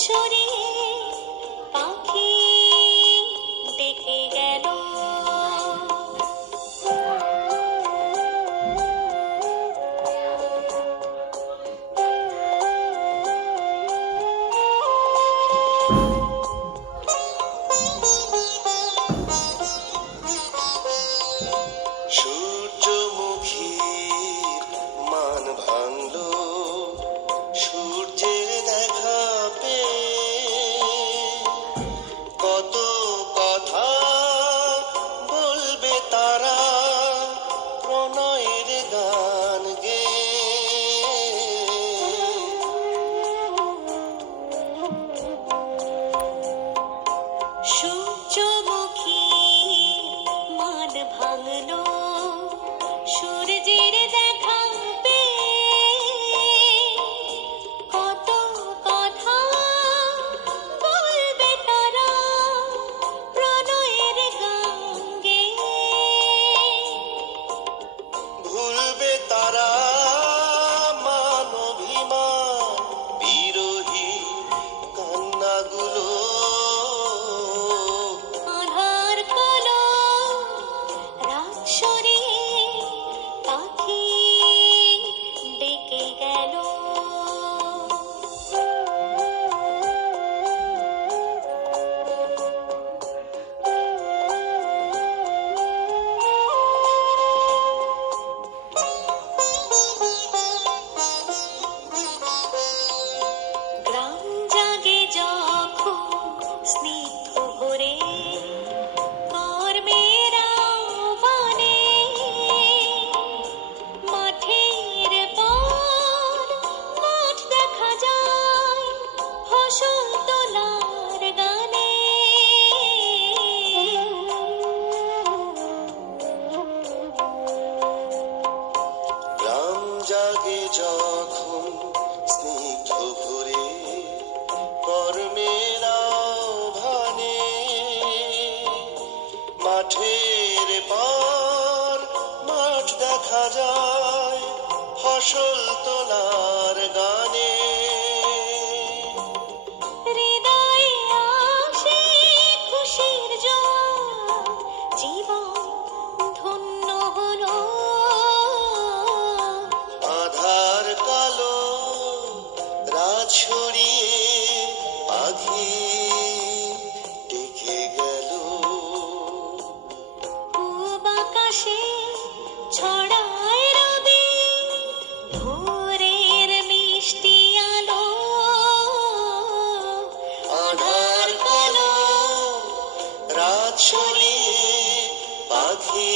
ছড়িয়ে পাখি ডেকে গেল। সূর্যমুখীর মান ভাঙলো সূর্যের দেখা পেয়ে, কত কথা বলবে তারা প্রণয়ের গান গেয়ে। সূর্যমুখী মান ভাঙলো সূর্যের দেখা পেয়ে, কত কথা বলবে তারা প্রণয়ের গান গেয়ে। ভুলবে তারা মান অভিমান বিরোহী কান্নাগুলো। আধার কালো রাত সরিয়ে পাখি ডেকে গেল। গ্রাম জাগে যখন স্নিগ্ধ ভোরে, কর্মের আহ্বানে মাঠের পর মাঠ দেখা যায় ফসল তোলার গানে। গ্রাম জাগে যখন স্নিগ্ধ ভোরে, কর্মের আহ্বানে মাঠের পর মাঠ দেখা যায় ফসল তোলার গানে। হৃদয়ে আসে খুশির জোয়ার, জীবন ধন্য হলো। আধার কালো রাত ছড়িয়ে পাখি ডেকে গেল। পূব আকাশে ছড়ায় রবি ভোরের মিষ্টি আলো। আধার কালো রাত ছড়িয়ে পাখি